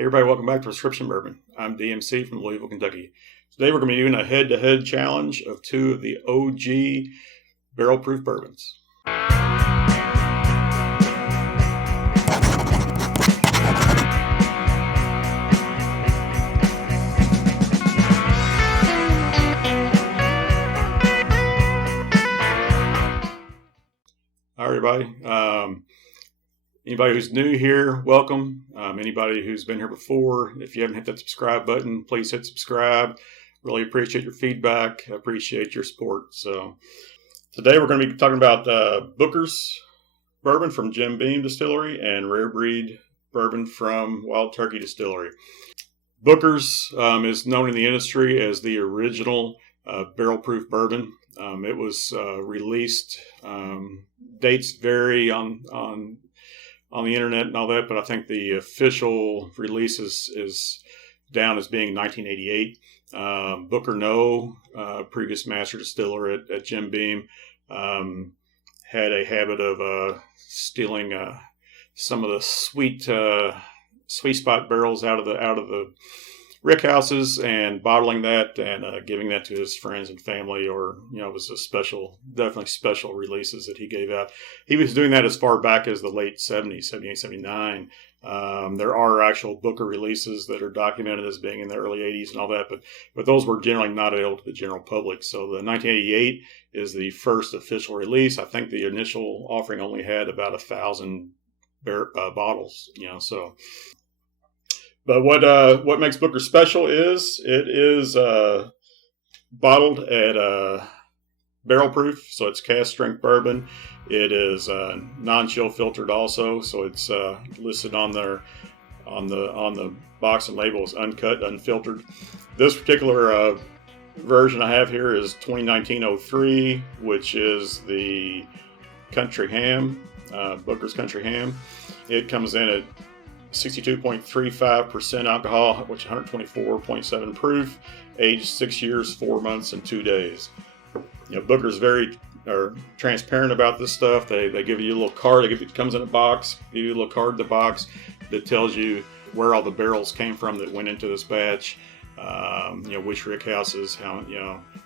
Hey everybody, welcome back to Prescription Bourbon. I'm DMC from Louisville, Kentucky. Today we're going to be doing a head-to-head challenge of two of the OG Barrel Proof Bourbons. Hi everybody. Anybody who's new here, welcome. Anybody who's been here before, if you haven't hit that subscribe button, please hit subscribe. Really appreciate your feedback. Appreciate your support. So today we're going to be talking about Booker's Bourbon from Jim Beam Distillery and Rare Breed Bourbon from Wild Turkey Distillery. Booker's is known in the industry as the original barrel proof bourbon. It was released, dates vary on the internet and all that, but I think the official release is down as being 1988. Booker No, previous master distiller at Jim Beam, had a habit of stealing some of the sweet spot barrels out of the rick houses and bottling that and giving that to his friends and family, or it was definitely special releases that he gave out. He was doing that as far back as the late 70s, 78, 79. There are actual Booker releases that are documented as being in the early 80s and all that, but those were generally not available to the general public. So the 1988 is the first official release. I think the initial offering only had about 1,000 bottles, so. But what makes Booker special is it is bottled at barrel proof, so it's cask strength bourbon. It is non-chill filtered also, so it's listed on the box and label as uncut, unfiltered. This particular version I have here is 2019-03, which is the Country Ham, Booker's Country Ham. It comes in at 62.35% alcohol, which is 124.7 proof, aged 6 years, 4 months, and 2 days. Booker's very transparent about this stuff. They give you a little card. It comes in a box. Give you a little card in the box that tells you where all the barrels came from that went into this batch. Which rick houses, how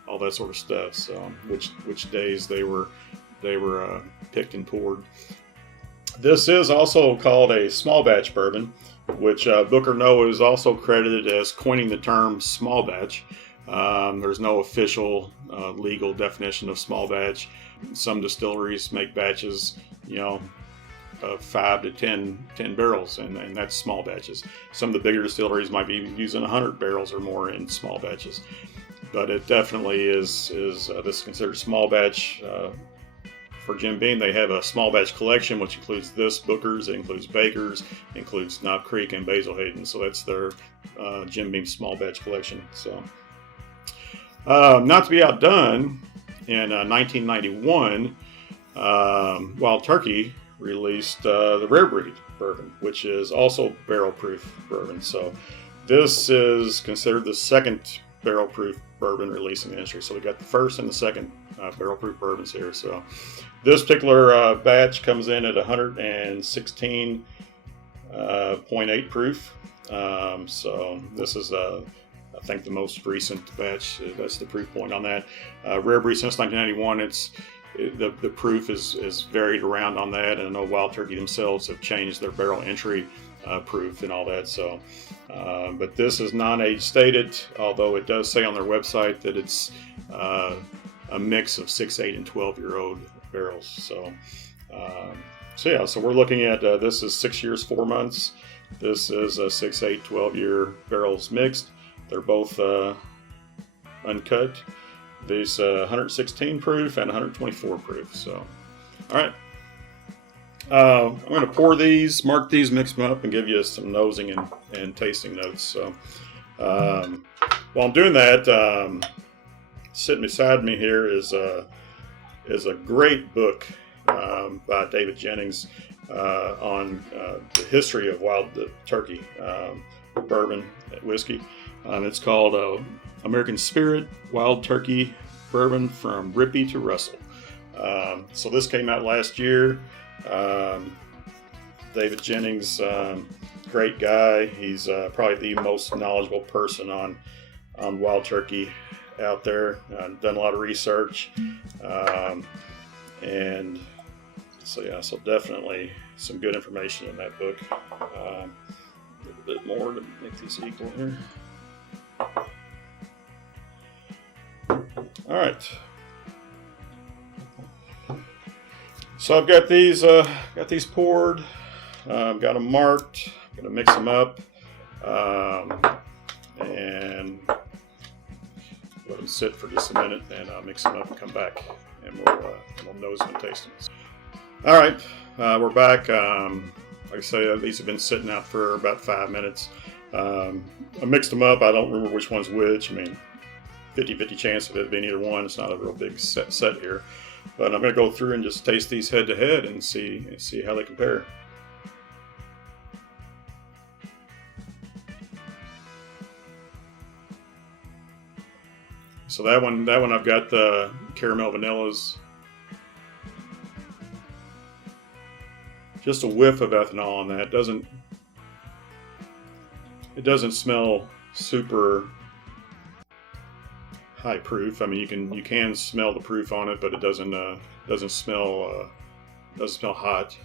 all that sort of stuff. So which days they were picked and poured. This is also called a small batch bourbon, which Booker No is also credited as coining the term small batch. There's no official legal definition of small batch. Some distilleries make batches, of 5 to 10 barrels, and that's small batches. Some of the bigger distilleries might be using 100 barrels or more in small batches. But it definitely is this is considered small batch. For Jim Beam, they have a small batch collection, which includes this Booker's, it includes Baker's, it includes Knob Creek and Basil Hayden. So that's their Jim Beam small batch collection. So, not to be outdone, in 1991, Wild Turkey released the Rare Breed Bourbon, which is also barrel proof bourbon. So this is considered the second barrel proof bourbon release in the industry. So we got the first and the second barrel proof bourbons here. So this particular batch comes in at 116.8 proof. So this is I think the most recent batch. That's the proof point on that. Rare Breed since 1991. The proof is varied around on that, and I know Wild Turkey themselves have changed their barrel entry proof and all that. So, but this is non-age stated, although it does say on their website that it's a mix of 6, 8, and 12-year-old barrels. So we're looking at this is 6 years, 4 months. This is a 6, 8, 12-year barrels mixed. They're both uncut. These 116 proof and 124 proof. So, all right. I'm going to pour these, mark these, mix them up, and give you some nosing and tasting notes. So, while I'm doing that, sitting beside me here is a great book by David Jennings on the history of Wild Turkey bourbon whiskey. It's called American Spirit Wild Turkey Bourbon from Rippy to Russell. So this came out last year. David Jennings great guy. He's probably the most knowledgeable person on wild turkey out there. Done a lot of research, and so yeah, so definitely some good information in that book. A little bit more to make these equal here. All right. So I've got these poured. I've got them marked. I'm gonna mix them up, and let them sit for just a minute, and I'll mix them up and come back, and we'll nose them and taste them. All right, we're back. Like I say, these have been sitting out for about 5 minutes. I mixed them up. I don't remember which one's which. I mean, 50-50 chance of it being either one. It's not a real big set here. But I'm going to go through and just taste these head to head and see how they compare. So that one I've got the caramel vanillas. Just a whiff of ethanol on that. It doesn't smell super high proof. I mean, you can smell the proof on it, but it doesn't smell hot.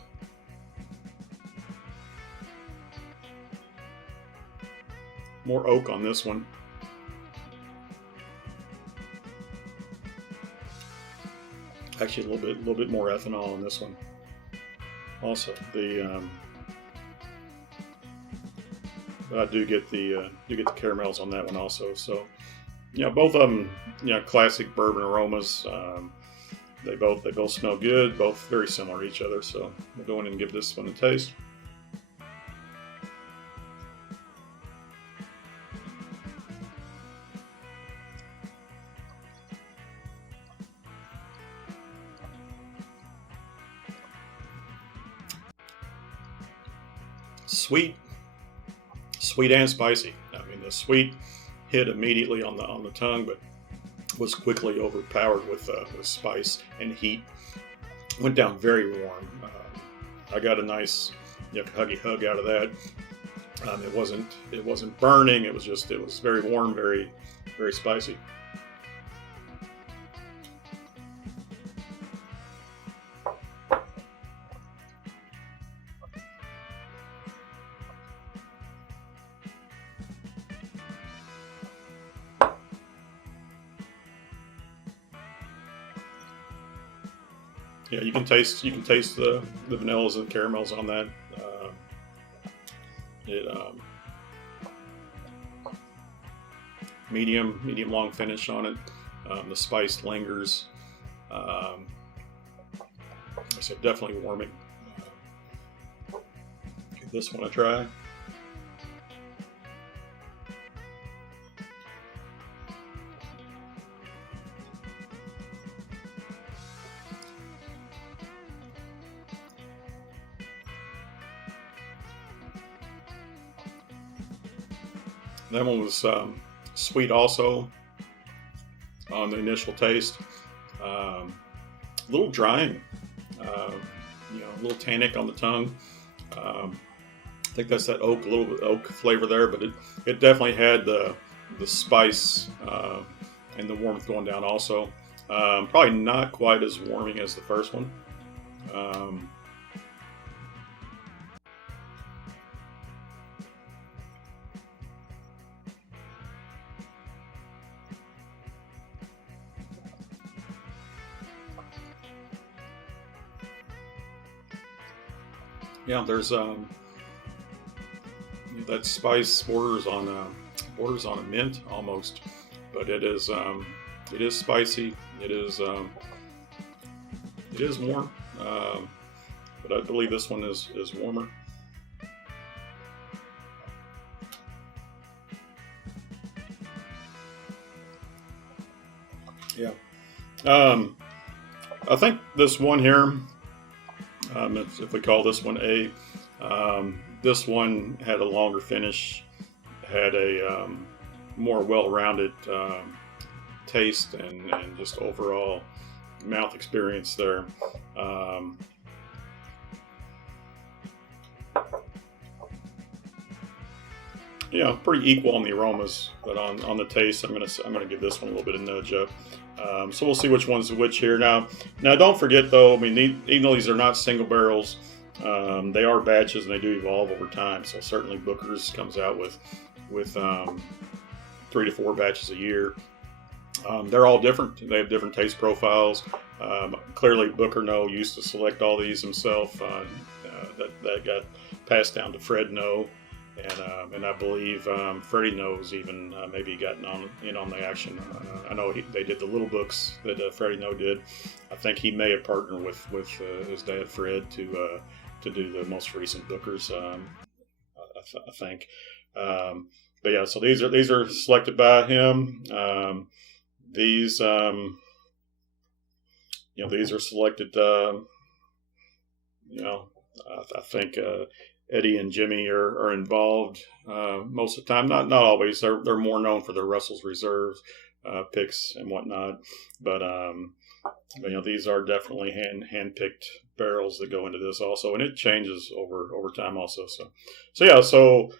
More oak on this one. Actually, a little bit more ethanol on this one. Also, I do get the caramels on that one also. So, you know, both of them, you know, classic bourbon aromas. They both smell good, both very similar to each other. So we'll go in and give this one a taste. Sweet and spicy. I mean, the sweet hit immediately on the tongue, but was quickly overpowered with spice and heat. Went down very warm. I got a nice, you know, huggy hug out of that. It wasn't burning. It was very warm, very spicy. Yeah, you can taste the vanillas and caramels on that. Medium long finish on it. The spice lingers. I said definitely warming. Give this one a try. That one was sweet also on the initial taste. A little drying, you know, a little tannic on the tongue. I think that's that oak, a little bit oak flavor there, but it definitely had the spice and the warmth going down also. Probably not quite as warming as the first one. Yeah, there's that spice borders on a mint almost, but it is spicy. It is warm, but I believe this one is warmer. Yeah, I think this one here. If we call this one A, this one had a longer finish, had a more well-rounded taste and just overall mouth experience there. pretty equal on the aromas, but on the taste, I'm gonna give this one a little bit of nudge up. So we'll see which one's which here. Now don't forget though. I mean, even though these are not single barrels, they are batches and they do evolve over time. So certainly Booker's comes out with 3 to 4 batches a year. They're all different. They have different taste profiles. Clearly, Booker used to select all these himself. That got passed down to Fred and I believe Freddie knows even maybe gotten on the action. I know they did the little books that Freddie did. I think he may have partnered with his dad Fred to do the most recent Bookers. I think. But yeah, so these are selected by him. These these are selected. I think Eddie and Jimmy are involved most of the time. Not always. They're more known for their Russell's Reserve picks and whatnot. But these are definitely hand-picked barrels that go into this also, and it changes over time also. So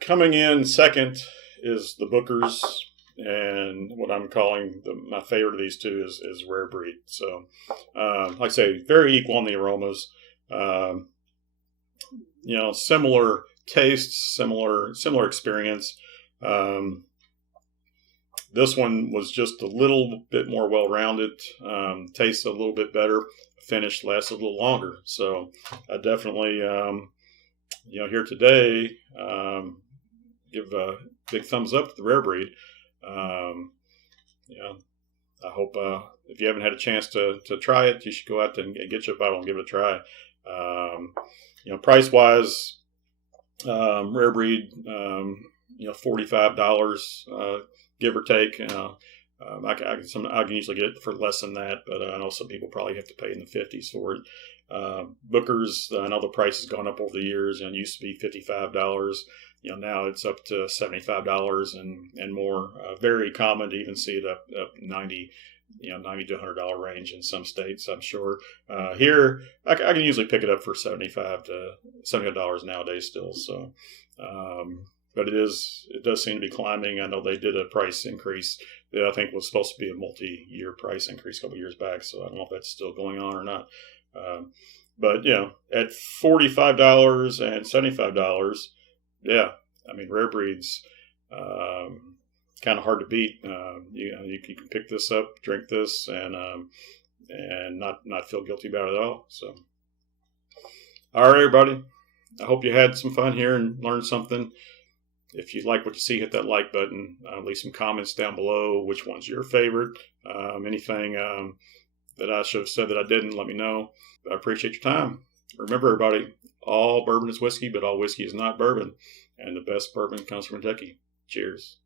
coming in second is the Bookers, and what I'm calling my favorite of these two is Rare Breed. So like I say, very equal on the aromas. Similar tastes, similar experience. This one was just a little bit more well-rounded, tastes a little bit better, finish lasts a little longer. So I definitely, here today, give a big thumbs up to the Rare Breed. I hope if you haven't had a chance to try it, you should go out and get you a bottle and give it a try. Price-wise, Rare Breed, $45, give or take. I can usually get it for less than that, but I know some people probably have to pay in the 50s for it. Booker's, I know the price has gone up over the years, and it used to be $55. Now it's up to $75 and more. Very common to even see it up $90 to $100 range in some states, I'm sure. Here, I can usually pick it up for $75 to $70 nowadays still. So, but it does seem to be climbing. I know they did a price increase that I think was supposed to be a multi-year price increase a couple years back. So I don't know if that's still going on or not. But at $45 and $75, yeah, I mean, Rare Breed's kind of hard to beat. You can pick this up, drink this, and not feel guilty about it at all. So, all right, everybody. I hope you had some fun here and learned something. If you like what you see, hit that like button. Leave some comments down below. Which one's your favorite? Anything that I should have said that I didn't, let me know. I appreciate your time. Remember, everybody, all bourbon is whiskey, but all whiskey is not bourbon. And the best bourbon comes from Kentucky. Cheers.